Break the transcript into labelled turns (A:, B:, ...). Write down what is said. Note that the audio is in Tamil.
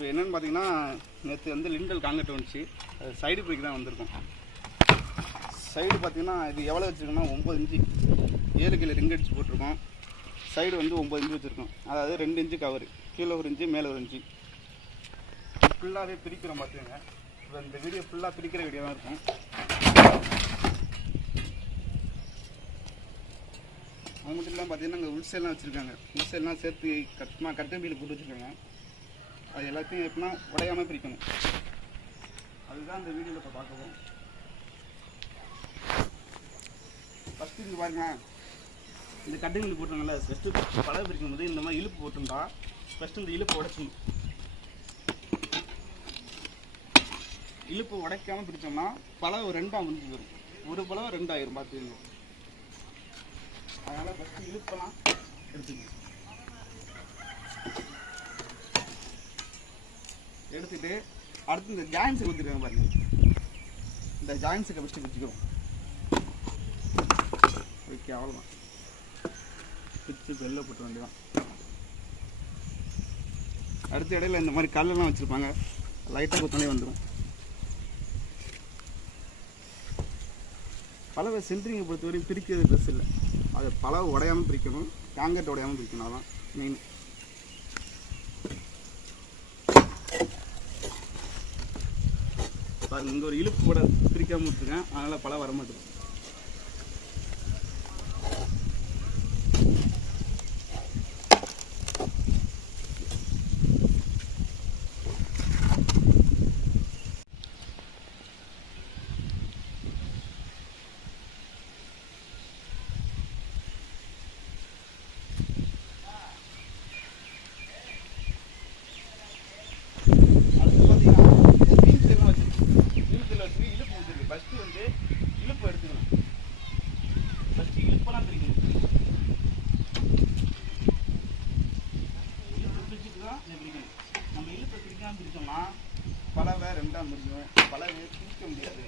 A: இப்போ என்னென்னு பார்த்தீங்கன்னா நேற்று வந்து லிண்டல் காங்கிட்டு வந்துச்சு. அது சைடு பிரிக்கு தான் வந்திருக்கும். சைடு பார்த்தீங்கன்னா இது எவ்வளோ வச்சுருக்கோம்னா ஒம்பது இன்ச்சு. ஏழு கிலோ ரிங் அடிச்சு போட்டிருக்கோம். சைடு வந்து ஒம்பது இன்ச்சு வச்சுருக்கோம். அதாவது ரெண்டு இன்ச்சு கவர் கீழே ஒரு இன்ச்சு மேலே ஒரு இன்ச்சு. ஃபுல்லாகவே பிரிக்கிறோம் பார்த்துக்கோங்க. இப்போ இந்த வீடியோ ஃபுல்லாக பிரிக்கிற வீடியோ தான் இருக்கும். அது மட்டும் இல்லாமல் பார்த்தீங்கன்னா இங்கே உள்செல்லாம் வச்சுருக்காங்க. உள்செல்லாம் சேர்த்து கட்டமாக கட்டம்பியில் போட்டு வச்சுருக்காங்க. அது எல்லாத்தையும் எப்படின்னா உடையாமல் பிரிக்கணும். அதுதான் இந்த வீடியோவில் இப்போ பார்க்க ஃபஸ்ட்டு இங்கே பாருங்கள் இந்த கட்டுங்கள் போட்டுருங்கல்ல ஃபஸ்ட்டு பழக பிரிக்கும் போது இந்த மாதிரி இழுப்பு போட்டிருந்தா ஃபஸ்ட்டு இந்த இழுப்பு உடைச்சிடணும். இழுப்பு உடைக்காமல் பிரித்தோம்னா பழம் ரெண்டாக முடிஞ்சு வரும் ஒரு பழம் ரெண்டாயிரம் பார்த்துக்கணும் அதனால் ஃபஸ்ட்டு இழுப்பெல்லாம் எடுத்துக்கணும். எடுத்துட்டு அடுத்து இந்த ஜாயின்ஸை கொடுத்துருக்காங்க பாருங்க. இந்த ஜாயின்ஸுக்கு ஃபஸ்ட்டு பிடிச்சிக்கிறோம் ஓகே அவ்வளோதான் பிச்சு வெளில போட்டு வேண்டியதான் அடுத்த இடையில இந்த மாதிரி கல்லெல்லாம் வச்சுருப்பாங்க. லைட்டாக குத்தாலே வந்துடும் பலவை சென்ட்ரிங்கை பொறுத்தவரையும் பிரிக்கிறது ட்ரெஸ் இல்லை. அது பலவை உடையாமல் பிரிக்கணும் காங்கட் உடையாமல் பிரிக்கணும் அதான் மெயின் பாருங்க இங்கே ஒரு இழுப்பு கூட பிரிக்காமல் விட்டுருக்கேன். அதனால் பழம் வர மாட்டேங்குது தான் பிரித்தோம்னா பலவை ரெண்டாக பிரித்தோம் பலவை பிரிக்க முடியாது.